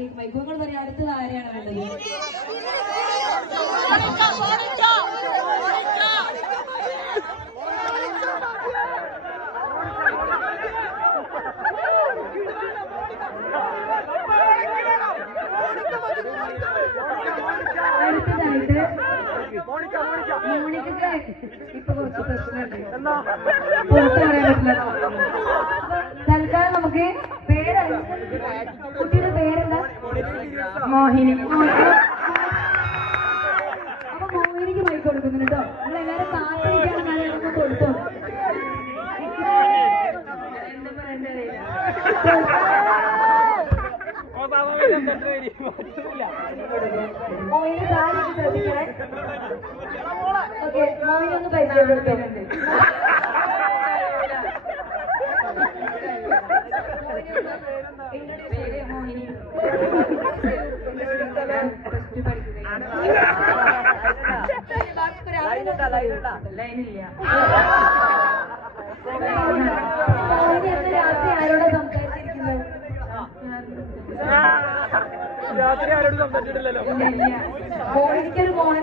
ആളിലേക്ക് മൈക്കുകൾ പറയാൻ അടുത്തത് ആരെയാണ് വേണ്ടത്? അടുത്തതായിട്ട് മോണിക്കക്ക് ഇപ്പൊ കുറച്ച് പ്രശ്നമുണ്ട്, പുറത്ത് പറയാൻ പറ്റില്ല. തൽക്കാലം നമുക്ക് കുട്ടിയുടെ പേരെന്താ? മോഹിനി. അപ്പൊ മോഹിനിക്ക് മൈക്ക് കൊടുക്കുന്നുണ്ട് കേട്ടോ. നിങ്ങളെല്ലാരും കാത്തിരിക്കാണ്, കാര്യങ്ങളൊക്കെ കൊടുത്തോ. എന്താ പറയണ്ടേ? മോഹിനി കാര്യം ശ്രദ്ധിക്കണേ. ഓക്കെ, മോഹിനി ഒന്ന് പരിചയപ്പെടുത്തുന്നുണ്ട്. മോഹിനി ലൈനില്ല. മോഹിനി അന്ന് രാത്രി ആരോടാ സംസാരിച്ചിരിക്കുന്നത്? രാത്രി ആരോട് സംസാരിച്ചിട്ടില്ലല്ലോ. മോഹിനിക്കൊരു മോഹൻ